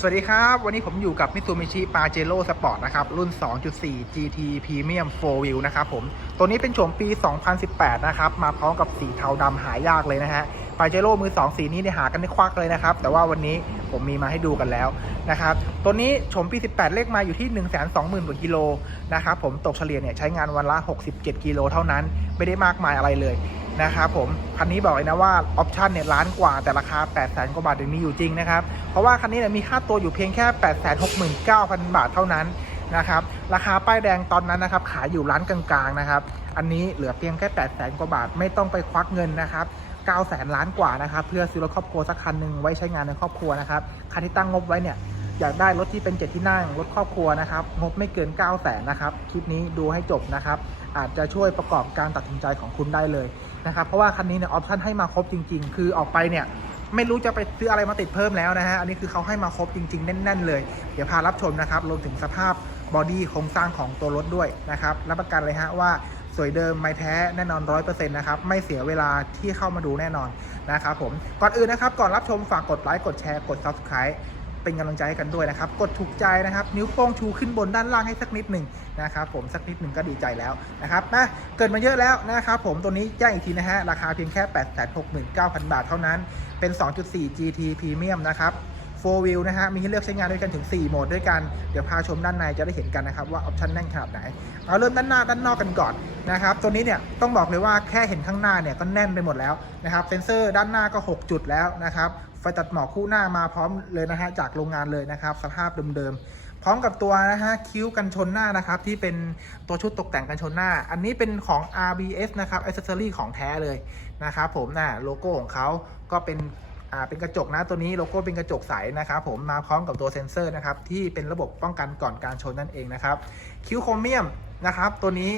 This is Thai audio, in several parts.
สวัสดีครับ วันนี้ผมอยู่กับ Mitsubishi Pajero Sport นะครับ รุ่น 2.4 GT Premium 4 Wheel นะครับผม ตัวนี้เป็นโฉมปี 2018 นะครับ มาพร้อมกับสีเทาดำหายากเลยนะฮะ Pajero มือ 2 สีนี้เนี่ยหากันได้ควักเลยนะครับ แต่ว่าวันนี้ผมมีมาให้ดูกันแล้วนะครับ ตัวนี้โฉมปี 18 เลขมาอยู่ที่ 120,000กว่ากิโลนะครับ ผมตกเฉลี่ยเนี่ยใช้งานวันละ 67 กิโลเท่านั้น ไม่ได้มากมายอะไรเลยนะครับผม คันนี้บอกเลยนะว่าออปชันเนี่ยล้านกว่าแต่ราคา 8 0 0 0 0 0 กว่าบาทยังมีอยู่จริงนะครับ เพราะว่าคันนี้เนี่ยมีค่าตัวอยู่เพียงแค่ 869,000 บาทเท่านั้นนะครับ ราคาป้ายแดงตอนนั้นนะครับขายอยู่ร้านกลางๆนะครับ อันนี้เหลือเพียงแค่ 800,000 กว่าบาทไม่ต้องไปควักเงินนะครับ 9แสนล้านกว่านะครับ เพื่อซื้อรถครอบครัวสักคันหนึ่งไว้ใช้งานในครอบครัวนะครับ คันที่ตั้งงบไว้เนี่ยอยากได้รถที่เป็นเจ็ดที่นั่ง รถครอบครัวนะครับ งบไม่เกิน 9 0 0แสนนะครับ คลิปนี้ดูให้จบนะครับ อาจจะช่วยประกอบการตัดสินใจของคุณได้เลยนะครับ เพราะว่าคันนี้เนี่ยออปชั่นให้มาครบจริง ๆ คือออกไปเนี่ยไม่รู้จะไปซื้ออะไรมาติดเพิ่มแล้วนะฮะ อันนี้คือเขาให้มาครบจริง ๆ แน่น ๆ เลย เดี๋ยวพารับชมนะครับ รวมถึงสภาพบอดี้โครงสร้างของตัวรถด้วยนะครับ รับประกันเลยฮะว่า สวยเดิมไม่แท้แน่นอน100%นะครับ ไม่เสียเวลาที่เข้ามาดูแน่นอนนะครับผม ก่อนอื่นนะครับ ก่อนรับชมฝากกดไลค์ กดแชร์ กด subscribe เป็นกำลังใจให้กันด้วยนะครับ กดถูกใจนะครับ นิ้วโป้งชูขึ้นบนด้านล่างให้สักนิดหนึ่งนะครับผมสักนิดหนึ่งก็ดีใจแล้วนะครับนะเกิดมาเยอะแล้วนะครับผมตัวนี้แจ้งอีกทีนะฮะราคาเพียงแค่ 869,000 บาทเท่านั้นเป็น 2.4 GT Premium นะครับ 4 wheel นะฮะ มีให้เลือกใช้งานด้วยกันถึง 4 โหมดด้วยกัน เดี๋ยวพาชมด้านในจะได้เห็นกันนะครับว่าออปชันแน่นขนาดไหน เอาเริ่มด้านหน้าด้านนอกกันก่อนนะครับ ตัวนี้เนี่ยต้องบอกเลยว่าแค่เห็นข้างหน้าเนี่ยก็แน่นไปหมดแล้วนะครับ เซนเซอร์ด้านหน้าก็ 6 จุดแล้วนะครับไฟตัดหมอกคู่หน้ามาพร้อมเลยนะฮะจากโรงงานเลยนะครับ สภาพเดิมๆ พร้อมกับตัวนะฮะคิ้วกันชนหน้านะครับที่เป็นตัวชุดตกแต่งกันชนหน้า อันนี้เป็นของ RBS นะครับอ c เซอรี่ของแท้เลยนะครับผมนะโลโก้ของเขาก็เป็น อ่าเป็นกระจกนะตัวนี้โลโก้เป็นกระจกใสนะครับผมมาพร้อมกับตัวเซ็นเซอร์นะครับที่เป็นระบบป้องกันก่อนการชนนั่นเองนะครับคิ้วโครเมียมนะครับตัวนี้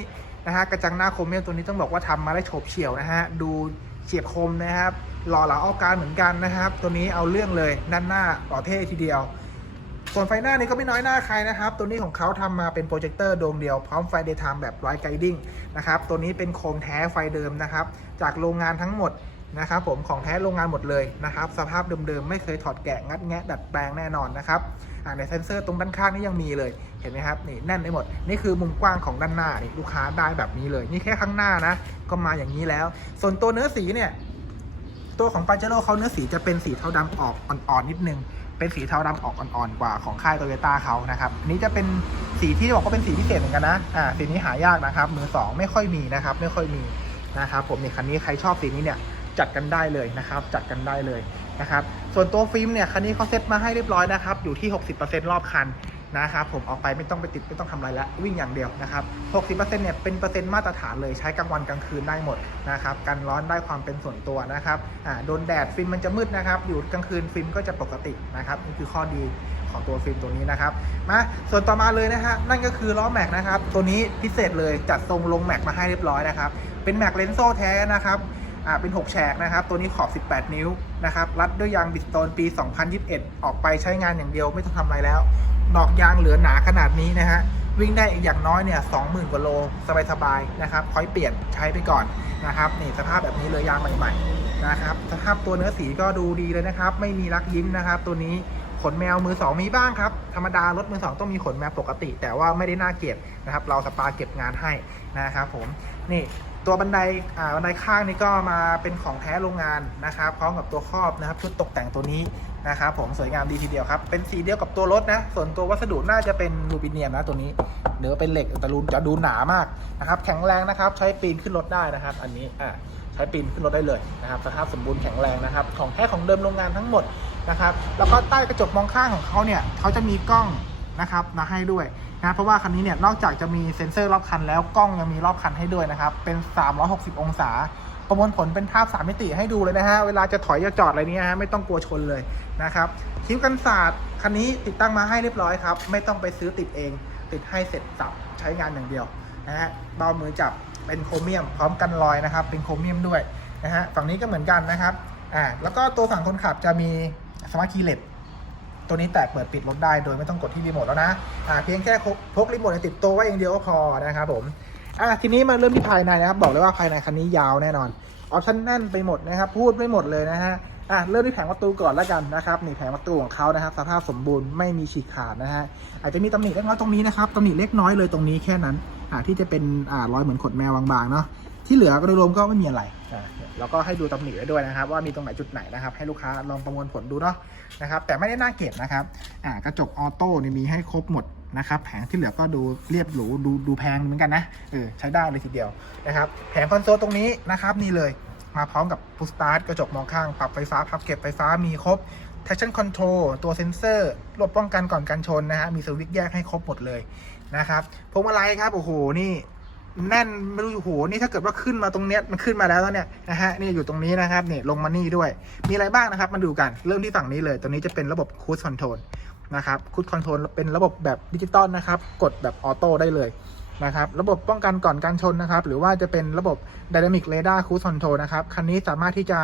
นะฮะกระจังหน้าโครเมียมตัวนี้ต้องบอกว่าทำมาได้โฉบเฉี่ยวนะฮะดูเฉียบคมนะครับหล่อเหลาเอาการเหมือนกันนะครับ ตัวนี้เอาเรื่องเลยด้านหน้าหล่อเท่ทีเดียว ส่วนไฟหน้านี่ก็ไม่น้อยหน้าใครนะครับ ตัวนี้ของเขาทำมาเป็นโปรเจคเตอร์ดวงเดียวพร้อมไฟ daytime แบบไ i ไกดิ้งนะครับตัวนี้เป็นโครงแท้ไฟเดิมนะครับจากโรงงานทั้งหมด นะครับผมของแท้โรงงานหมดเลยนะครับ สภาพเดิมๆ ไม่เคยถอดแกะงัดแงะดัดแปลงแน่นอนนะครับอ่าในเซนเซอร์ตรงด้านข้างนี่ยังมีเลยเห็นไหมครับนี่แน่นไปหมดนี่คือมุมกว้างของด้านหน้านี่ลูกค้าได้แบบนี้เลย นี่แค่ข้างหน้านะ ก็มาอย่างนี้แล้ว ส่วนตัวเนื้อสีเนี่ย ตัวของปาเจโร่เขาเนื้อสีจะเป็นสีเทาดำออกอ่อนๆนิดนึงเป็นสีเทาดำออกอ่อนๆกว่าของค่ายโตโยต้าเขานะครับนนี้จะเป็นสีที่บอกว่าเป็นสีพิเศษเหมือนกันนะอ่าสีนี้หายากนะครับมือสองไม่ค่อยมีนะครับ ไม่ค่อยมีนะครับ ผมเนี่ยคันนี้ใครชอบสีนี้เนี่ย จัดกันได้เลยนะครับ จัดกันได้เลยนะครับ ส่วนตัวฟิล์มเนี่ยคันนี้เขาเซ็ตมาให้เรียบร้อยนะครับ อยู่ที่ 60%รอบคันนะครับผมออกไปไม่ต้องไปติดไม่ต้องทำอะไรแล้ววิ่งอย่างเดียวนะครับ 60%เนี่ยเป็นเปอร์เซ็นต์มาตรฐานเลยใช้กลางวันกลางคืนได้หมดนะครับกันร้อนได้ความเป็นส่วนตัวนะครับอ่าโดนแดดฟิล์มมันจะมืดนะครับ อยู่กลางคืนฟิล์มก็จะปกตินะครับนี่คือข้อดีของตัวฟิล์มตัวนี้นะครับมาส่วนต่อมาเลยนะฮะนั่นก็คือล้อแม็กนะครับตัวนี้พิเศษเลยจัดทรงลงแม็กมาให้เรียบร้อยนะครับเป็นแม็กเลนโซ่แท้นะครับ อ่าเป็น 6 แฉกนะครับ ตัวนี้ขอบ 18 นิ้วนะครับ รัดด้วยยางบิสโตนปี 2021 ออกไปใช้งานอย่างเดียวไม่ต้องทำอะไรแล้ว ดอกยางเหลือหนาขนาดนี้นะฮะ วิ่งได้อีกอย่างน้อยเนี่ย20,000กว่าโลสบายๆนะครับค่อยเปลี่ยนใช้ไปก่อนนะครับนี่สภาพแบบนี้เลยยางใหม่ๆนะครับ สภาพตัวเนื้อสีก็ดูดีเลยนะครับ ไม่มีรักยิ้มนะครับ ตัวนี้ขนแมวมือสองมีบ้างครับ ธรรมดารถมือสองต้องมีขนแมวปกติ แต่ว่าไม่ได้น่าเกลียดนะครับ เราสปาเก็บงานให้นะครับผมนี่ ตัวบันไดอ่าบันไดข้างนี่ก็มาเป็นของแท้โรงงานนะครับ พร้อมกับตัวครอบนะครับชุดตกแต่งตัวนี้นะครับผมสวยงามดีทีเดียวครับ เป็นสีเดียวกับตัวรถนะ ส่วนตัววัสดุน่าจะเป็นลูบิเนียมนะตัวนี้เนื้อเป็นเหล็กแต่รูจะดูหนามากนะครับ แข็งแรงนะครับ ใช้ปีนขึ้นรถได้นะครับ อันนี้อ่าใช้ปีนขึ้นรถได้เลยนะครับสภาพสมบูรณ์แข็งแรงนะครับ ของแท้ของเดิมโรงงานทั้งหมดนะครับ แล้วก็ใต้กระจกมองข้างของเขาเนี่ยเขาจะมีกล้อง นะครับมาให้ด้วยนะเพราะว่าคันนี้เนี่ยนอกจากจะมีเซ็นเซอร์รอบคันแล้วกล้องยังมีรอบคันให้ด้วยนะครับเป็น 360 องศา ประมวลผลเป็นภาพ 3 มิติให้ดูเลยนะฮะเวลาจะถอยจะจอดอะไรนี้ฮะไม่ต้องกลัวชนเลยนะครับคิ้วกันศาสตร์คันนี้ติดตั้งมาให้เรียบร้อยครับไม่ต้องไปซื้อติดเอง ติดให้เสร็จสับใช้งานอย่างเดียวนะฮะเบามือจับเป็นโครเมียม พร้อมกันรอยนะครับ เป็นโครเมียมด้วยนะฮะฝั่งนี้ก็เหมือนกันนะครับอ่าแล้วก็ตัวฝั่งคนขับจะมีสมาร์ทคีย์เลส ตัวนี้แตกเปิดปิดรถได้โดยไม่ต้องกดที่รีโมทแล้วนะอ่าเพียงแค่พกรีโมทติดตัวไว้อย่างเดียวก็พอนะครับผมอ่าทีนี้มาเริ่มที่ภายในนะครับ บอกเลยว่าภายในคันนี้ยาวแน่นอนออปชั่นแน่นไปหมดนะครับ พูดไม่หมดเลยนะฮะอะเริ่มที่แผงประตูก่อนแล้วกันนะครับนี่แผงประตูของเขานะครับ สภาพสมบูรณ์ไม่มีฉีกขาดนะฮะอาจจะมีตำหนิเล็กน้อยตรงนี้นะครับตำหนิเล็กน้อยเลยตรงนี้แค่นั้นอะที่จะเป็นอ่ารอยเหมือนขนแมวบางๆเนาะที่เหลือก็โดยรวมก็ไม่มีอะไรอะแล้วก็ให้ดูตำหนิไว้ด้วยนะครับ ว่ามีตรงไหนจุดไหนนะครับ ให้ลูกค้าลองประมวลผลดูเนาะ นะครับแต่ไม่ได้น่าเกลียดนะครับอ่ากระจกออโต้นี่มีให้ครบหมดนะครับแผงที่เหลือก็ดูเรียบหรูดูดูแพงเหมือนกันนะเออใช้ได้เลยทีเดียวนะครับแผงคอนโซลตรงนี้นะครับนี่เลยมาพร้อมกับ p u s h Start กระจกมองข้าง ปรับไฟฟ้าพับเก็บไฟฟ้ามีครบ Traction Control ตัวเซ็นเซอร์ระบบป้องกันก่อนการชนนะฮะมีสวิตช์แยกให้ครบหมดเลยนะครับพวงมาลัยครับโอ้โหนี่ แน่นไม่รู้โหนี่ถ้าเกิดว่าขึ้นมาตรงเนี้ยมันขึ้นมาแล้วเนี่ยนะฮะนี่อยู่ตรงนี้นะครับนี่ลงมานี่ด้วย มีอะไรบ้างนะครับมาดูกันเริ่มที่ฝั่งนี้เลย ตัวนี้จะเป็นระบบ Cruise Control นะครับ Cruise Control เป็นระบบแบบดิจิตอลนะครับ กดแบบออโต้ได้เลยนะครับระบบป้องกันก่อนการชนนะครับ หรือว่าจะเป็นระบบ Dynamic Radar Cruise Control นะครับคันนี้สามารถที่จะ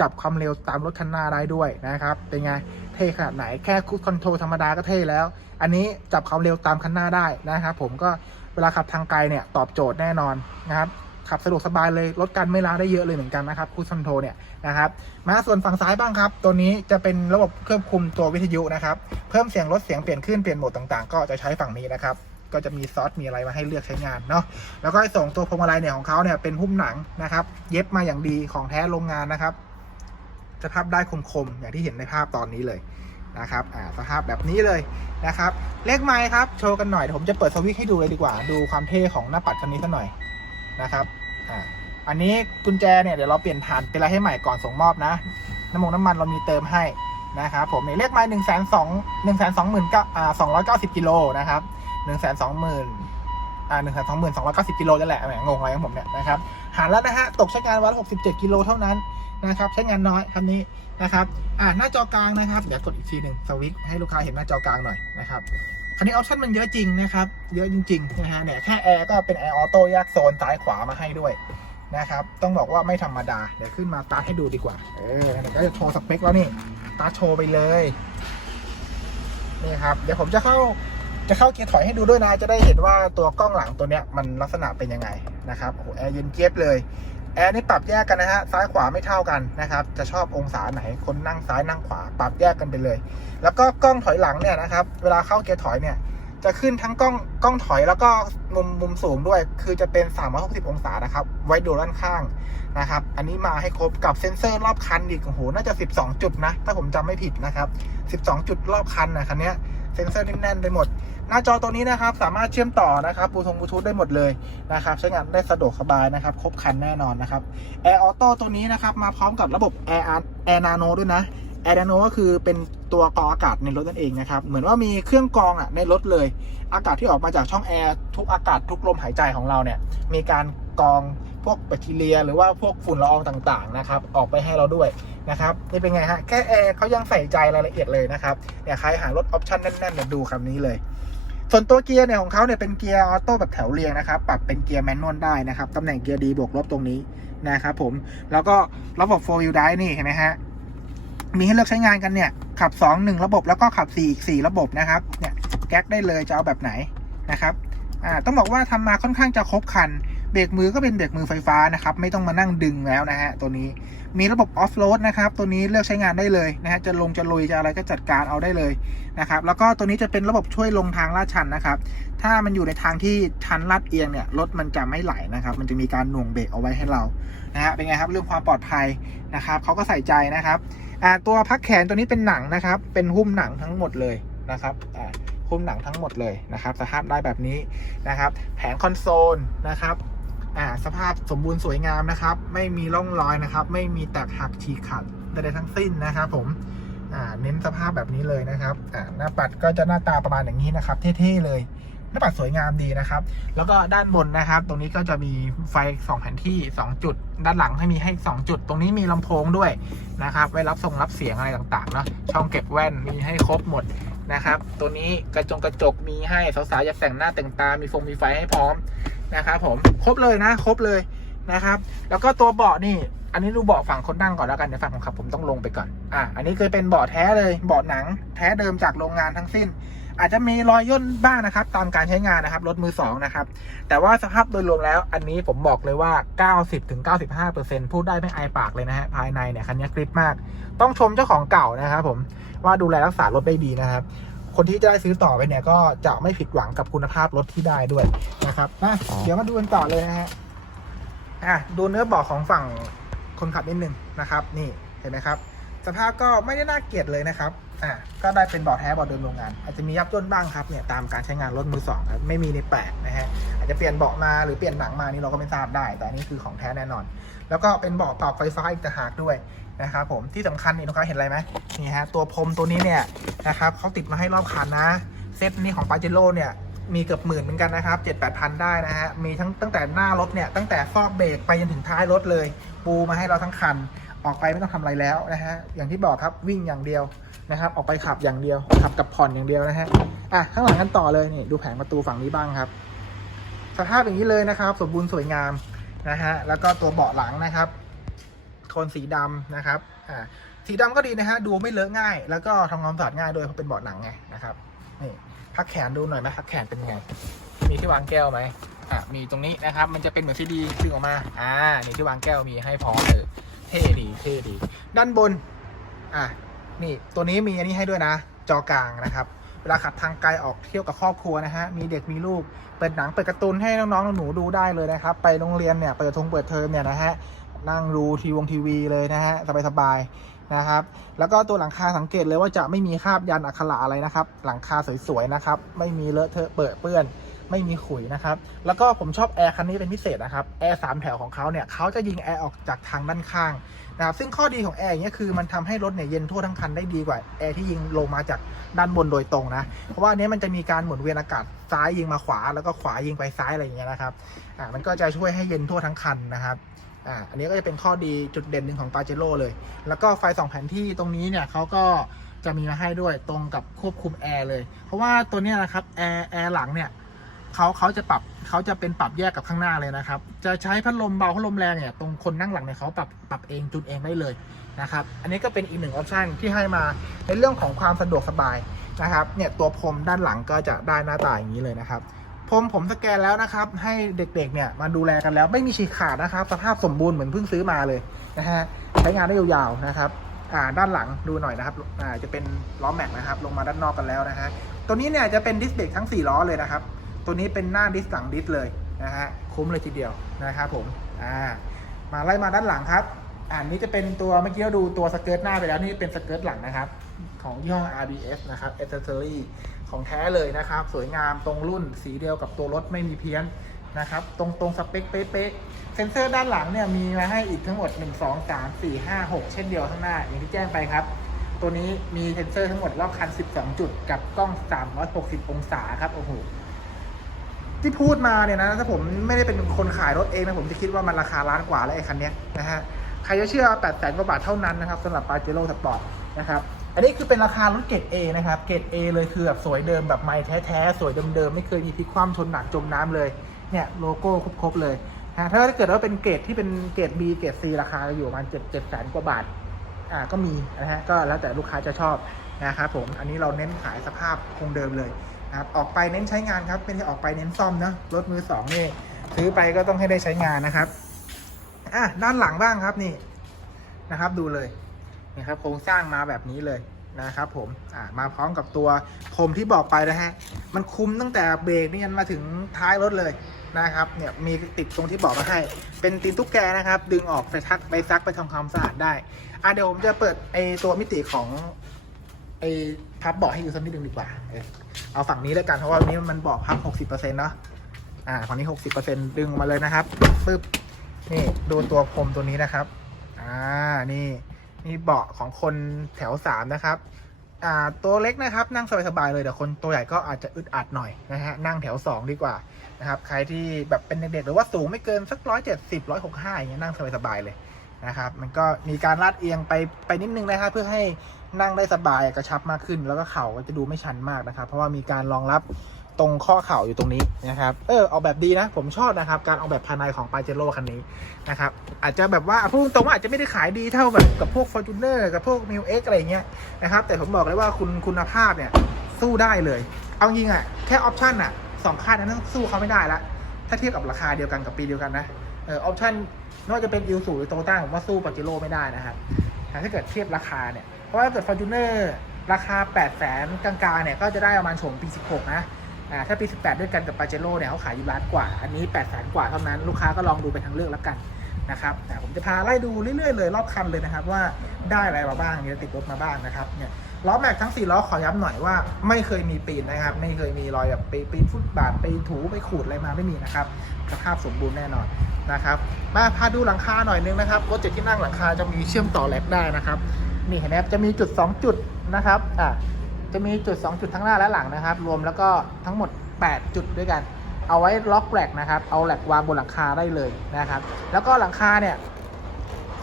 จับความเร็วตามรถคันหน้าได้ด้วยนะครับ เป็นไงเท่ขนาดไหนแค่ Cruise Control ธรรมดาก็เท่แล้ว อันนี้จับความเร็วตามคันหน้าได้นะครับ ผมก็ เวลาขับทางไกลเนี่ยตอบโจทย์แน่นอนนะครับขับสะดวกสบายเลยลดการไม่ล้าได้เยอะเลยเหมือนกันนะครับ Cruise Control เนี่ยนะครับมาส่วนฝั่งซ้ายบ้างครับ ตัวนี้จะเป็นระบบควบคุมตัววิทยุนะครับ เพิ่มเสียงลดเสียงเปลี่ยนขึ้นเปลี่ยนโหมดต่างๆ ก็จะใช้ฝั่งนี้นะครับ ก็จะมีซอสมีอะไรมาให้เลือกใช้งานเนาะแล้วก็ไอส่งตัวพวงมาลัยเนี่ยของเขาเนี่ยเป็นหุ้มหนังนะครับ เย็บมาอย่างดีของแท้โรงงานนะครับสภาพได้คมๆอย่างที่เห็นในภาพตอนนี้เลย นะครับอ่าสภาพแบบนี้เลยนะครับเลขไม้ครับโชว์กันหน่อยเดี๋ยวผมจะเปิดสวิตช์ให้ดูเลยดีกว่า ดูความเท่ของหน้าปัดคันนี้สักหน่อยนะครับอ่าอันนี้กุญแจเนี่ยเดี๋ยวเราเปลี่ยนฐานเป็นอะไรให้ใหม่ก่อนส่งมอบนะ น้ำมันน้ำมันเรามีเติมให้นะครับผมเนี่ยเลขไม้หนึ่งแสนสองหนึ่งแสนสองหมื่นเก้าอ่าสองร้อยเก้าสิบกิโลนะครับหนึ่งแสนสองหมื่นอ่าหนึ่งแสนสองหมื่นสองร้อยเก้าสิบกิโลนั่นแหละแหมงงอะไรของผมเนี่ยนะครับหารแล้วนะฮะตกใช้งานวันละหกสิบเจ็ดกิโลเท่านั้น นะครับ ใช้งานน้อยคันนี้นะครับอ่าหน้าจอกลางนะครับเดี๋ยวกดอีกทีหนึ่งสวิตช์ให้ลูกค้าเห็นหน้าจอกลางหน่อยนะครับคันนี้ออปชั่นมันเยอะจริงนะครับ เยอะจริงๆนะฮะเนี่ยแค่แอร์ก็เป็นแอร์ออโต้แยกโซนซ้ายขวามาให้ด้วยนะครับต้องบอกว่าไม่ธรรมดา เดี๋ยวขึ้นมาตาร์ทให้ดูดีกว่า เออเดี๋ยวก็จะโชว์สเปคแล้วนี่ตาร์ทโชว์ไปเลยนี่ครับเดี๋ยวผมจะเข้าจะเข้าเกียร์ถอยให้ดูด้วยนะ จะได้เห็นว่าตัวกล้องหลังตัวเนี้ยมันลักษณะเป็นยังไงนะครับโอ้โหแอร์เย็นเจี๊ยบเลย แอร์นี่ปรับแยกกันนะฮะซ้ายขวาไม่เท่ากันนะครับ จะชอบองศาไหนคนนั่งซ้ายนั่งขวา ปรับแยกกันไปเลย แล้วก็กล้องถอยหลังเนี่ยนะครับเวลาเข้าเกียร์ถอยเนี่ยจะขึ้นทั้งกล้องกล้องถอยแล้วก็มุมมุมสูงด้วย คือจะเป็น 360 องศานะครับ ไว้ดูด้านข้างนะครับ อันนี้มาให้ครบกับเซ็นเซอร์รอบคันอีกโอ้โหน่าจะ 12 จุดนะ ถ้าผมจำไม่ผิดนะครับ 12 จุดรอบคันนะคันเนี้ย เซ็นเซอร์แน่นๆไปหมด หน้าจอตัวนี้นะครับ สามารถเชื่อมต่อนะครับบลูทงบลูทูธได้หมดเลยนะครับ ใช้งานได้สะดวกสบายนะครับ ครบคันแน่นอนนะครับแอร์ออโต้ตัวนี้นะครับ มาพร้อมกับระบบ Air Air Nano ด้วยนะแอร์ Nano ก็คือเป็นตัวกรองอากาศในรถนั่นเองนะครับ เหมือนว่ามีเครื่องกรองอะในรถเลย อากาศที่ออกมาจากช่องแอร์ทุกอากาศทุกลมหายใจของเราเนี่ย มีการกรอง พวกแบคทีเรีย หรือว่าพวกฝุ่นละอองต่างๆนะครับออกไปให้เราด้วยนะครับนี่เป็นไงฮะแค่แอร์เขายังใส่ใจรายละเอียดเลยนะครับเนี่ยใครหารถออปชั่นแน่นๆเนี่ยดูคำนี้เลยส่วนตัวเกียร์เนี่ยของเขาเนี่ยเป็นเกียร์ออโต้แบบแถวเรียงนะครับ ปรับเป็นเกียร์แมนนวลได้นะครับ ตำแหน่งเกียร์ดีบวกลบตรงนี้นะครับผม แล้วก็ระบบ 4 wheel drive นี่เห็นไหมฮะ มีให้เลือกใช้งานกันเนี่ย ขับ 2 1 ระบบแล้วก็ขับ 4 อีก 4 ระบบนะครับ เนี่ยแก๊กได้เลยจะเอาแบบไหนนะครับ อ่า ต้องบอกว่าทำมาค่อนข้างจะครบคัน เบรกมือก็เป็นเบรกมือไฟฟ้านะครับไม่ต้องมานั่งดึงแล้วนะฮะตัวนี้มีระบบออฟโรดนะครับตัวนี้เลือกใช้งานได้เลยนะฮะจะลงจะลุยจะอะไรก็จัดการเอาได้เลยนะครับแล้วก็ตัวนี้จะเป็นระบบช่วยลงทางลาดชันนะครับถ้ามันอยู่ในทางที่ชันลาดเอียงเนี่ยรถมันจะไม่ไหลนะครับมันจะมีการหน่วงเบรกเอาไว้ให้เรานะฮะเป็นไงครับเรื่องความปลอดภัยนะครับเขาก็ใส่ใจนะครับอ่าตัวพักแขนตัวนี้เป็นหนังนะครับเป็นหุ้มหนังทั้งหมดเลยนะครับอ่าหุ้มหนังทั้งหมดเลยนะครับสภาพได้แบบนี้นะครับ แผงคอนโซลนะครับ สภาพสมบูรณ์สวยงามนะครับ ไม่มีร่องรอยนะครับ ไม่มีแตกหักฉีกขาดใดๆทั้งสิ้นนะครับ ผมเน้นสภาพแบบนี้เลยนะครับหน้าปัดก็จะหน้าตาประมาณอย่างนี้นะครับ เท่ๆเลยหน้าปัดสวยงามดีนะครับ แล้วก็ด้านบนนะครับ ตรงนี้ก็จะมีไฟ2แผนที่ 2 จุด ด้านหลังให้มีให้ 2 จุด ตรงนี้มีลำโพงด้วยนะครับ ไว้รับส่งรับเสียงอะไรต่างๆเนาะช่องเก็บแว่นมีให้ครบหมดนะครับ ตัวนี้กระจงกระจกมีให้สาวๆอยากแต่งหน้าแต่งตา มีฟงมีไฟให้พร้อม นะครับผมครบเลยนะ ครบเลยนะครับ แล้วก็ตัวเบาะนี่ อันนี้ดูเบาะฝั่งคนนั่งก่อนแล้วกันเดี๋ยวฝั่งคนขับผมต้องลงไปก่อนอะอันนี้เคยเป็นเบาะแท้เลยเบาะหนัง แท้เดิมจากโรงงานทั้งสิ้น อาจจะมีรอยย่นบ้างนะครับ ตามการใช้งานนะครับรถมือสองนะครับ แต่ว่าสภาพโดยรวมแล้ว อันนี้ผมบอกเลยว่า 90-95%พูดได้ไม่อายปากเลยนะฮะภายในเนี่ยคันนี้กริปมาก ต้องชมเจ้าของเก่านะครับผมว่าดูแลรักษารถได้ดีนะครับ คนที่จะได้ซื้อต่อไปเนี่ยก็จะไม่ผิดหวังกับคุณภาพรถที่ได้ด้วยนะครับนะเดี๋ยวมาดูกันต่อเลยนะฮะอะดูเนื้อเบาะของฝั่งคนขับนิดนึงนะครับ นี่เห็นไหมครับ สภาพก็ไม่ได้น่าเกลียดเลยนะครับอะก็ได้เป็นเบาะแท้เบาะเดิมโรงงาน อาจจะมียับย่นบ้างครับเนี่ยตามการใช้งานรถมือสองครับไม่มีในแปลกนะฮะอาจจะเปลี่ยนเบาะมาหรือเปลี่ยนหนังมานี่เราก็ไม่ทราบได้ แต่อันนี่คือของแท้แน่นอน แล้วก็เป็นเบาะปรับไฟฟ้าอีกต่างหากด้วย นะครับผมที่สำคัญนี่ลูกค้าเห็นอะไรไหมนี่ฮะตัวพรมตัวนี้เนี่ยนะครับเขาติดมาให้รอบคันนะ เซตนี้ของปาเจโร่เนี่ยมีเกือบหมื่นเหมือนกันนะครับเจ็ดแปดพันได้นะฮะมีทั้งตั้งแต่หน้ารถเนี่ยตั้งแต่ฟอกเบรกไปจนถึงท้ายรถเลย ปูมาให้เราทั้งคันออกไปไม่ต้องทำอะไรแล้วนะฮะอย่างที่บอกครับวิ่งอย่างเดียวนะครับ ออกไปขับอย่างเดียวขับกับผ่อนอย่างเดียวนะฮะอะข้างหลังกันต่อเลยนี่ดูแผงประตูฝั่งนี้บ้างครับ สภาพอย่างนี้เลยนะครับ สมบูรณ์สวยงามนะฮะแล้วก็ตัวเบาะหลังนะครับ โทนสีดำนะครับอ่าสีดำก็ดีนะฮะดูไม่เลอะง่าย แล้วก็ทำความสะอาดง่ายด้วยเพราะเป็นเบาะหนังไงนะครับนี่พักแขนดูหน่อยไหมพักแขนเป็นไง มีที่วางแก้วไหมอะมีตรงนี้นะครับ มันจะเป็นเหมือนซีดีดึงออกมาอ่านี่ที่วางแก้วมีให้พร้อมเลยเท่ดีเท่ดี ด้านบนอะนี่ตัวนี้มีอันนี้ให้ด้วยนะ จอกลางนะครับเวลาขับทางไกลออกเที่ยวกับครอบครัวนะฮะ มีเด็กมีลูก เปิดหนังเปิดการ์ตูนให้น้องๆหนูๆดูได้เลยนะครับ ไปโรงเรียนเนี่ย เปิดทงเปิดเทอมเนี่ยนะฮะ นั่งดูทีวงทีวีเลยนะฮะสบายๆนะครับ แล้วก็ตัวหลังคาสังเกตเลยว่าจะไม่มีคราบยันอักขระอะไรนะครับ หลังคาสวยๆนะครับ ไม่มีเลอะเทอะเปื้อนเปื้อนไม่มีขุยนะครับ แล้วก็ผมชอบแอร์คันนี้เป็นพิเศษนะครับ แอร์สามแถวของเขาเนี่ยเขาจะยิงแอร์ออกจากทางด้านข้างนะครับ ซึ่งข้อดีของแอร์อย่างเงี้ยคือมันทำให้รถเนี่ยเย็นทั่วทั้งคันได้ดีกว่าแอร์ที่ยิงลงมาจากด้านบนโดยตรงนะ เพราะว่าอันนี้มันจะมีการหมุนเวียนอากาศซ้ายยิงมาขวา แล้วก็ขวายิงไปซ้ายอะไรอย่างเงี้ยนะครับ อ่า มันก็จะช่วยให้เย็นทั่วทั้งคันนะครับ อ่าอันนี้ก็จะเป็นข้อดีจุดเด่นหนึ่งของปาเจโร่เลย แล้วก็ไฟสองแผนที่ตรงนี้เนี่ยเขาก็จะมีมาให้ด้วยตรงกับควบคุมแอร์เลย เพราะว่าตัวนี้นะครับแอร์แอร์หลังเนี่ยเขาเขาจะปรับเขาจะเป็นปรับแยกกับข้างหน้าเลยนะครับ จะใช้พัดลมเบาพัดลมแรงเนี่ยตรงคนนั่งหลังเนี่ยเขาปรับปรับเองจูนเองได้เลยนะครับ อันนี้ก็เป็นอีกหนึ่งออปชันที่ให้มาในเรื่องของความสะดวกสบายนะครับ เนี่ยตัวพรมด้านหลังก็จะได้หน้าตาอย่างนี้เลยนะครับ ผมผมสแกนแล้วนะครับ ให้เด็กๆเนี่ยมาดูแลกันแล้ว ไม่มีฉีกขาดนะครับ สภาพสมบูรณ์เหมือนเพิ่งซื้อมาเลยนะฮะใช้งานได้ยาวๆนะครับอ่าด้านหลังดูหน่อยนะครับอ่าจะเป็นล้อแม็กนะครับ ลงมาด้านนอกกันแล้วนะฮะตัวนี้เนี่ยจะเป็นดิสเบรกทั้ง 4 ล้อเลยนะครับ ตัวนี้เป็นหน้าดิสหลังดิสเลยนะฮะคุ้มเลยทีเดียวนะครับผมอ่ามาไล่มาด้านหลังครับอ่านนี้จะเป็นตัวเมื่อกี้เราดูตัวสเกิร์ตหน้าไปแล้วนี่เป็นสเกิร์ตหลังนะครับ ของยี่ห้อ RBS นะครับ Accessory ของแท้เลยนะครับ สวยงามตรงรุ่นสีเดียวกับตัวรถไม่มีเพี้ยนนะครับ ตรงตรงสเปคเป๊ะๆเซ็นเซอร์ด้านหลังเนี่ยมีมาให้อีกทั้งหมด 1 2 3 4 5 6 เช่นเดียวข้างหน้า อย่างที่แจ้งไปครับ ตัวนี้มีเซ็นเซอร์ทั้งหมดรอบคัน 12 จุด กับกล้อง 360 องศาครับโอ้โหที่พูดมาเนี่ยนะถ้าผมไม่ได้เป็นคนขายรถเองนะผมจะคิดว่ามันราคาล้านกว่าแล้วไอ้คันนี้นะฮะใครจะเชื่อ8แสนกว่าบาทเท่านั้นนะครับสำหรับปาเจโร่สปอร์ตนะครับ อันนี้คือเป็นราคารถเกรด A นะครับ เกรด A เลยคือแบบสวยเดิมแบบไม่แท้ๆ สวยเดิมๆ ไม่เคยมีพลิกคว่ำชนหนักจมน้ำเลย เนี่ยโลโก้ครบๆเลยนะถ้าเกิดว่าเป็นเกรดที่เป็นเกรด B เกรด C ราคาอยู่ประมาณ7 7แสนกว่าบาท อ่าก็มีนะฮะ ก็แล้วแต่ลูกค้าจะชอบนะครับผม อันนี้เราเน้นขายสภาพคงเดิมเลยนะครับ ออกไปเน้นใช้งานครับ เป็นออกไปเน้นซ่อมนะรถมือสองนี่ซื้อไปก็ต้องให้ได้ใช้งานนะครับ อะด้านหลังบ้างครับนี่นะครับ ดูเลย นี่ครับโครงสร้างมาแบบนี้เลยนะครับผมมาพร้อมกับตัวพรมที่บอกไปนะฮะ มันคุมตั้งแต่เบรกนี่ยันมาถึงท้ายรถเลยนะครับ เนี่ยมีติดตรงที่บอกมาให้ เป็นตีนตุ๊กแกนะครับ ดึงออกไปทักไปซักไปทำความสะอาดได้ อะเดี๋ยวผมจะเปิดไอตัวมิติของไอพับเบาะให้ดูสักนิดนึงดีกว่า เอาฝั่งนี้แล้วกันเพราะว่าวันนี้มันบอกพับหกสิบเปอร์เซ็นต์เนาะ อ่าฝั่งนี้หกสิบเปอร์เซ็นต์ดึงมาเลยนะครับปึ๊บ นี่ดูตัวพรมตัวนี้นะครับ อ่า นี่ นี่เบาะของคนแถวสามนะครับอ่าตัวเล็กนะครับนั่งสบายๆเลยแต่คนตัวใหญ่ก็อาจจะอึดอัดหน่อยนะฮะนั่งแถวสองดีกว่านะครับใครที่แบบเป็นเด็กๆหรือว่าสูงไม่เกินสักร้อยเจ็ดสิบร้อยหกห้าอย่างเงี้ยนั่งสบายๆเลยนะครับมันก็มีการลาดเอียงไปไปนิดนึงนะครับเพื่อให้ นั่งได้สบายกระชับมากขึ้น แล้วก็เข่าก็จะดูไม่ชันมากนะครับ เพราะว่ามีการรองรับตรงข้อเข่าอยู่ตรงนี้นะครับเออออกแบบดีนะ ผมชอบนะครับ การออกแบบภายในของปาเจโร่คันนี้นะครับอาจจะแบบว่าพูดตรงว่าอาจจะไม่ได้ขายดีเท่าแบบกับพวก f o r t u n e r กับพวก m ิวเอ็กอะไรเงี้ยนะครับแต่ผมบอกเลยว่าคุณคุณภาพเนี่ยสู้ได้เลย เอาจริงๆอะแค่ออปชันอะสองค่านั้นต้องสู้เขาไม่ได้ละถ้าเทียบกับราคาเดียวกันกับปีเดียวกันนะเออออปชันไม่ว่าจะเป็นอิลสูหรือโตต้าผมว่าสู้ปาเจโร่ไม่ได้นะครับแต่ถ้าเกิดเทียบราคาเนี่ย ราะว่าถ้าเกิดฟอร์จูเนอร์ราคา 8 0 0แสนกลางๆเนี่ยก็จะได้ประมาณโฉมปี 16 นะอ่าถ้าปี 18 ด้วยกันกับปาเจโร่เนี่ยเขาขายอยู่ล้านกว่า อันนี้8 0 0แสนกว่าเท่านั้นลูกค้าก็ลองดูไปทางเลือกแล้วกันนะครับอ่าผมจะพาไล่ดูเรื่อยๆเลยรอบคันเลยนะครับว่าได้อะไรมาบ้างมีติดรถมาบ้างนะครับเนี่ยล้อแม็กทั้ง4ล้อขอย้ำหน่อยว่าไม่เคยมีปีนนะครับ ไม่เคยมีรอยแบบไปปีนฟุตบาทไปถูไปขูดอะไรมาไม่มีนะครับสภาพสมบูรณ์แน่นอนนะครับมาพาดูหลังคาหน่อยนึงนะครับรถเจ็ดที่นั่งหลังคาจะมีเชื่อมต่อแลกได้นะครับ นี่เห็นไหมครับจะมีจุด 2 จุดนะครับอะจะมีจุด 2 จุดทั้งหน้าและหลังนะครับ รวมแล้วก็ทั้งหมด 8 จุดด้วยกัน เอาไว้ล็อกแลกนะครับ เอาแลกวางบนหลังคาได้เลยนะครับ แล้วก็หลังคาเนี่ย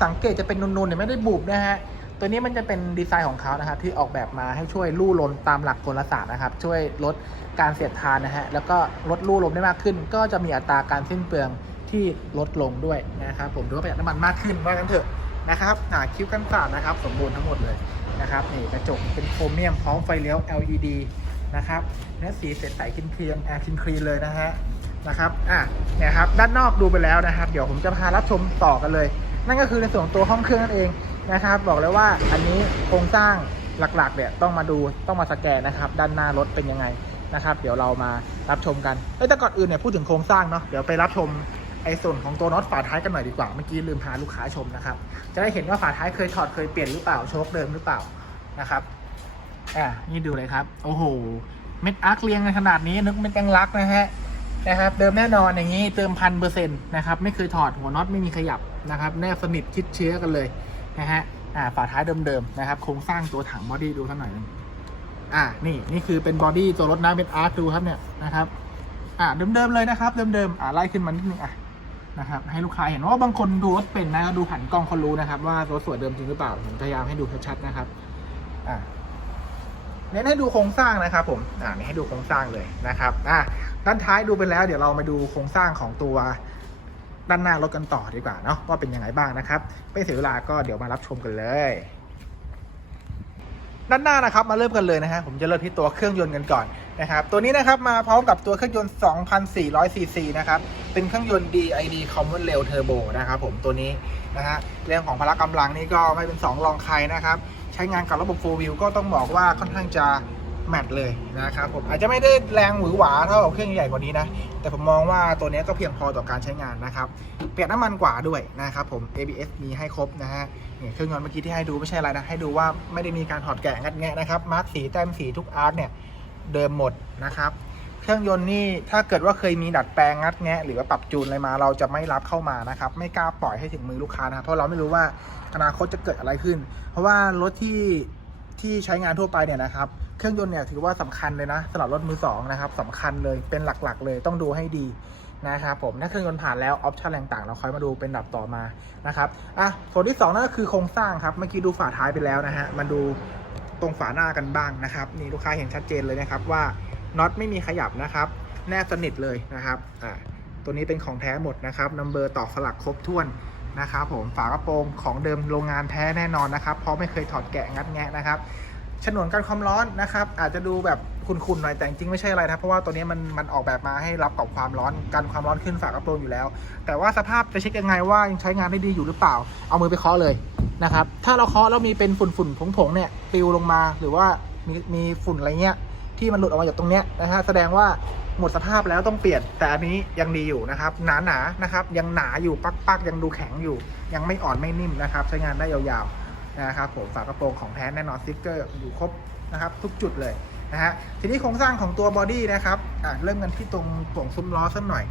สังเกตจะเป็นนูนๆเนี่ยไม่ได้บุบนะฮะตัวนี้มันจะเป็นดีไซน์ของเขานะครับที่ออกแบบมาให้ช่วยลู่ลมตามหลักกลศาสตร์นะครับ ช่วยลดการเสียดทานนะฮะแล้วก็ลดลู่ลมได้มากขึ้น ก็จะมีอัตราการสิ้นเปลืองที่ลดลงด้วยนะครับผมถือว่าประหยัดน้ำมันมากขึ้นว่ากันเถอะ นะครับอ่าคิ้วกันศาสตร์นะครับ สมบูรณ์ทั้งหมดเลยนะครับนี่กระจกเป็นโครเมียมพร้อมไฟเลี้ยว LED นะครับเนื้อสีเสร็จใสคลีนเคลียนแอร์คลีนคลีนเลยนะฮะนะครับอะเนี่ยครับด้านนอกดูไปแล้วนะครับ เดี๋ยวผมจะพารับชมต่อกันเลย นั่นก็คือในส่วนของตัวห้องเครื่องนั่นเองนะครับ บอกเลยว่าอันนี้โครงสร้างหลักๆเนี่ยต้องมาดูต้องมาสแกนนะครับ ด้านหน้ารถเป็นยังไงนะครับ เดี๋ยวเรามารับชมกันเอ้แต่ก่อนอื่นเนี่ยพูดถึงโครงสร้างเนาะเดี๋ยวไปรับชม ไอ้ส่วนของตัวน็อตฝาท้ายกันหน่อยดีกว่า เมื่อกี้ลืมพาลูกค้าชมนะครับ จะได้เห็นว่าฝาท้ายเคยถอดเคยเปลี่ยนหรือเปล่า โชคเดิมหรือเปล่านะครับ อ่า นี่ดูเลยครับ โอ้โห เม็ดอาร์คเรียงกันขนาดนี้นึกเป็นจังรักนะฮะ นะครับ เดิมแน่นอนอย่างนี้เติมพันเปอร์เซ็นต์นะครับ ไม่เคยถอดหัวน็อตไม่มีขยับนะครับ แนบสนิทชิดเชื้อกันเลยนะฮะ อ่า ฝาท้ายเดิมๆนะครับ โครงสร้างตัวถังบอดี้ดูสักหน่อยหนึงอ่า นี่ นี่คือเป็นบอดี้ตัวรถน้ำเป็นอาร์ตดูครับเนี่ยนะครับ อ่าเดิมๆเลยนะครับ เดิมๆ อ่าไล่ขึ้นมานิดนึงอะ นะครับให้ลูกค้าเห็นว่าบางคนดูรถเป็นนะดูผ่านกล้องเขารู้นะครับ ว่ารถสวยเดิมจริงหรือเปล่าผมพยายามให้ดูชัดๆนะครับอ่าเน้นให้ดูโครงสร้างนะครับ ผมอ่าน้นให้ดูโครงสร้างเลยนะครับอ่าด้านท้ายดูไปแล้ว เดี๋ยวเรามาดูโครงสร้างของตัวด้านหน้ารถกันต่อดีกว่าเนาะว่าเป็นยังไงบ้างนะครับไม่เสียเวลาก็เดี๋ยวมารับชมกันเลย ด้านหน้านะครับมาเริ่มกันเลยนะฮะผมจะเริ่มที่ตัวเครื่องยนต์กันก่อน นะครับตัวนี้นะครับมาพร้อมกับตัวเครื่องยนต์ 2,400 ซีซีนะครับเป็นเครื่องยนต์ DID Common Rail Turbo นะครับผมตัวนี้นะฮะเรื่องของพละกำลังนี่ก็ไม่เป็น 2 รองใครนะครับใช้งานกับระบบ4 wheel ก็ต้องบอกว่าค่อนข้างจะแมทเลยนะครับผมอาจจะไม่ได้แรงหวือหวาเท่ากับเครื่องใหญ่กว่านี้นะ แต่ผมมองว่าตัวนี้ก็เพียงพอต่อการใช้งานนะครับเปลี่ยนน้ำมันกว่าด้วยนะครับผม ABS มีให้ครบนะฮะเนี่ยเครื่องยนต์เมื่อกี้ที่ให้ดูไม่ใช่อะไรนะให้ดูว่าไม่ได้มีการถอดแกะงัดแงะนะครับมาร์กสีแต้มสีทุกอาร์ตเนี่ย เดิมหมดนะครับ เครื่องยนต์นี่ถ้าเกิดว่าเคยมีดัดแปลงงัดแงะหรือว่าปรับจูนอะไรมาเราจะไม่รับเข้ามานะครับ ไม่กล้าปล่อยให้ถึงมือลูกค้านะครับเพราะเราไม่รู้ว่าอนาคตจะเกิดอะไรขึ้น เพราะว่ารถที่ที่ใช้งานทั่วไปเนี่ยนะครับ เครื่องยนต์เนี่ยถือว่าสำคัญเลยนะสำหรับรถมือสองนะครับสำคัญเลยเป็นหลักๆ เลยต้องดูให้ดีนะครับผมถ้าเครื่องยนต์ผ่านแล้วออปชั่นต่างๆ เราค่อยมาดูเป็นดับต่อมานะครับอะส่วนที่สองนั่นก็คือโครงสร้างครับเมื่อกี้ดูฝาท้ายไปแล้วนะฮะมาดู ตรงฝาหน้ากันบ้างนะครับนี่ลูกค้าเห็นชัดเจนเลยนะครับว่าน็อตไม่มีขยับนะครับ แนบสนิทเลยนะครับอ่าตัวนี้เป็นของแท้หมดนะครับนัมเบอร์ตอกสลักครบถ้วนนะครับผมฝากระโปรงของเดิมโรงงานแท้แน่นอนนะครับ เพราะไม่เคยถอดแกะงัดแงะนะครับฉนวนกันความร้อนนะครับ อาจจะดูแบบคุณๆหน่อยแต่จริงไม่ใช่อะไรนะเพราะว่าตัวนี้มันมันออกแบบมาให้รับกับความร้อนกันความร้อนขึ้นฝากระโปรงอยู่แล้ว แต่ว่าสภาพจะเช็คยังไงว่ายังใช้งานได้ดีอยู่หรือเปล่า เอามือไปเคาะเลย นะครับ ถ้าเราเคาะแล้วมีเป็นฝุ่นๆผงๆเนี่ยปลิวลงมาหรือว่ามีมีฝุ่นอะไรเงี้ยที่มันหลุดออกมาจากตรงเนี้ยนะฮะแสดงว่าหมดสภาพแล้วต้องเปลี่ยน แต่อันนี้ยังดีอยู่นะครับ หนาหนาๆนะครับ ยังหนาอยู่ปักๆยังดูแข็งอยู่ ยังไม่อ่อนไม่นิ่มนะครับ ใช้งานได้ยาวๆนะครับผมฝากระโปรงของแท้แน่นอนสติ๊กเกอร์อยู่ครบนะครับ ทุกจุดเลยนะฮะทีนี้โครงสร้างของตัวบอดี้นะครับอะเริ่มกันที่ตรงป่วงซุ้มล้อสักหน่อย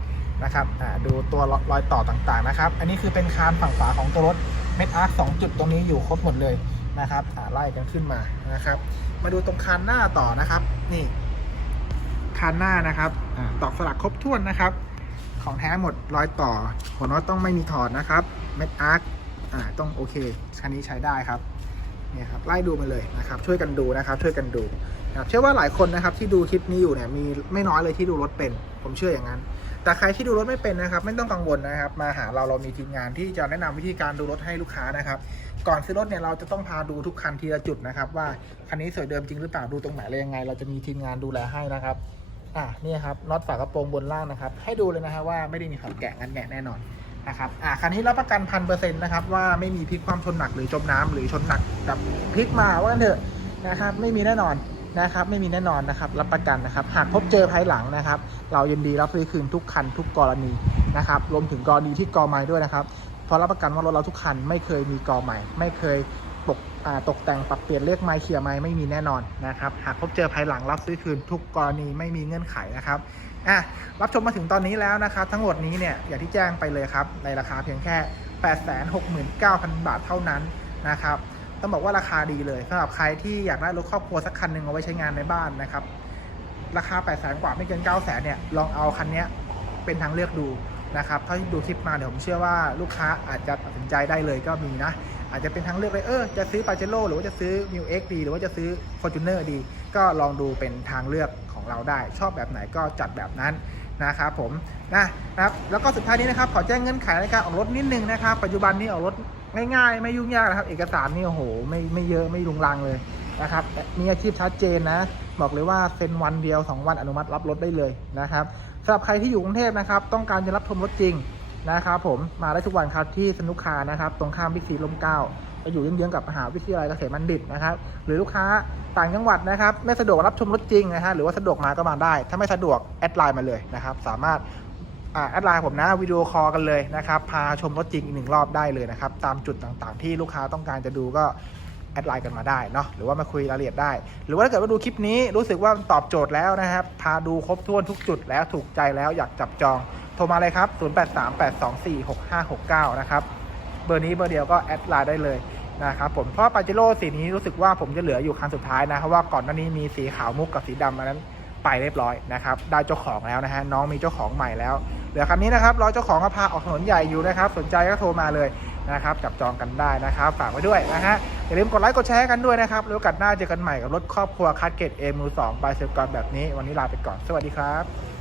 นะครับอะดูตัวรอยต่อต่างๆนะครับ อันนี้คือเป็นคานฝั่งฝาของตัวรถเม็ดอาร์คสองจุดตรงนี้อยู่ครบหมดเลยนะครับอะไล่กันขึ้นมานะครับ มาดูตรงคานหน้าต่อนะครับ นี่คานหน้านะครับอาตอกสลักครบถ้วนนะครับ ของแท้หมดรอยต่อหัวน็อตต้องไม่มีถอดนะครับเม็ดอาร์คอ่าต้องโอเคคันนี้ใช้ได้ครับเนี่ยครับไล่ดูมาเลยนะครับ ช่วยกันดูนะครับ ช่วยกันดูนะครับเชื่อว่าหลายคนนะครับที่ดูคลิปนี้อยู่เนี่ยมีไม่น้อยเลยที่ดูรถเป็น ผมเชื่ออย่างนั้น แต่ใครที่ดูรถไม่เป็นนะครับ ไม่ต้องกังวลนะครับ มาหาเราเรามีทีมงานที่จะแนะนำวิธีการดูรถให้ลูกค้านะครับ ก่อนซื้อรถเนี่ยเราจะต้องพาดูทุกคันทีละจุดนะครับ ว่าคันนี้สวยเดิมจริงหรือเปล่าดูตรงไหนอะไรยังไง เราจะมีทีมงานดูแลให้นะครับอะนี่ครับน็อตฝากระโปรงบนล่างนะครับ ให้ดูเลยนะฮะว่าไม่ได้มีขัดแกะงันแงะแน่นอนนะครับอะคันนี้รับประกันพันเปอร์เซ็นต์นะครับว่าไม่มีพลิกความชนหนักหรือจมน้ำหรือชนหนักแบบพลิกมาว่ากันเถอะนะครับไม่มีแน่นอน นะครับไม่มีแน่นอนนะครับรับประกันนะครับ หากพบเจอภายหลังนะครับ เรายินดีรับซื้อคืนทุกคันทุกกรณีนะครับรวมถึงกรณีที่กอไม้ด้วยนะครับเพราะรับประกันว่ารถเราทุกคันไม่เคยมีกอใหม่ ไม่เคยตกตกแต่งปรับเปลี่ยนเลขไม้เขี่ยไม้ไม่มีแน่นอนนะครับหากพบเจอภายหลังรับซื้อคืนทุกกรณีไม่มีเงื่อนไขนะครับอะรับชมมาถึงตอนนี้แล้วนะครับ ทั้งหมดนี้เนี่ยอย่างที่แจ้งไปเลยครับในราคาเพียงแค่ 869,000 บาทเท่านั้นนะครับ ต้องบอกว่าราคาดีเลยสำหรับใครที่อยากได้รถครอบครัวสักคันหนึ่งเอาไว้ใช้งานในบ้านนะครับ ราคา 8 0 0 0 0 0กว่าไม่เกิน 9 0 0 0 0 0เนี่ยลองเอาคันนี้เป็นทางเลือกดูนะครับถ้าดูคลิปมาเดี๋ยวผมเชื่อว่าลูกค้าอาจจะตัดสินใจได้เลยก็มีนะ อาจจะเป็นทางเลือกเลยเออจะซื้อปาเจโร่หรือว่าจะซื้อ m ิวเอ็กดีหรือว่าจะซื้อ f o r t u n e r ดี ก็ลองดูเป็นทางเลือกของเราได้ ชอบแบบไหนก็จัดแบบนั้นนะครับผมนะนะครับแล้วก็สุดท้ายนี้นะครับขอแจ้งเงื่อนไขในการออกรถนิดนึงนะครับปัจจุบันนี้ออกรถ ง่ายๆ ไม่ยุ่งยากนะครับ เอกสารนี่โอ้โหไม่ไม่เยอะไม่ลุงลังเลยนะครับมีอาชีพชัดเจนนะ บอกเลยว่าเซ็นวันเดียว 2 วันอนุมัติรับรถได้เลยนะครับสำหรับใครที่อยู่กรุงเทพนะครับ ต้องการจะรับชมรถจริงนะครับผมมาได้ทุกวันครับที่สนุกคานะครับ ตรงข้ามบิ๊กซีลมเก้าจะอยู่เยื้องๆกับมหาวิทยาลัยเกษตรบัณฑิตนะครับ หรือลูกค้าต่างจังหวัดนะครับ ไม่สะดวกรับชมรถจริงนะฮะหรือว่าสะดวกมาก็มาได้ ถ้าไม่สะดวกแอดไลน์มาเลยนะครับ สามารถ แอดไลน์ผมนะวิดีโอคอลกันเลยนะครับพาชมรถจริงอีกหนึ่งรอบได้เลยนะครับตามจุดต่างๆ ที่ลูกค้าต้องการจะดูก็แอดไลน์กันมาได้เนาะหรือว่ามาคุยรายละเอียดได้ หรือว่าถ้าเกิดว่าดูคลิปนี้รู้สึกว่าตอบโจทย์แล้วนะครับพาดูครบถ้วนทุกจุดแล้วถูกใจแล้วอยากจับจองโทรมาเลยครับ 0838246569 นะครับ เบอร์นี้เบอร์เดียวก็แอดไลน์ได้เลยนะครับผม เพราะปาเจโร่สีนี้รู้สึกว่าผมจะเหลืออยู่คันสุดท้ายนะ เพราะว่าก่อนหน้านี้มีสีขาวมุกกับสีดำอันนั้นไปเรียบร้อยนะครับ ได้เจ้าของแล้วนะฮะ น้องมีเจ้าของใหม่แล้ว เหลือคันนี้นะครับรอเจ้าของก็พาออกถนนใหญ่อยู่นะครับ สนใจก็โทรมาเลยนะครับจับจองกันได้นะครับ ฝากไว้ด้วยนะฮะ อย่าลืมกดไลค์กดแชร์กันด้วยนะครับแล้วโอกาสหน้าเจอกันใหม่กับรถครอบครัวคัสเกตเอมูสองบายเซลกอนแบบนี้ วันนี้ลาไปก่อน สวัสดีครับ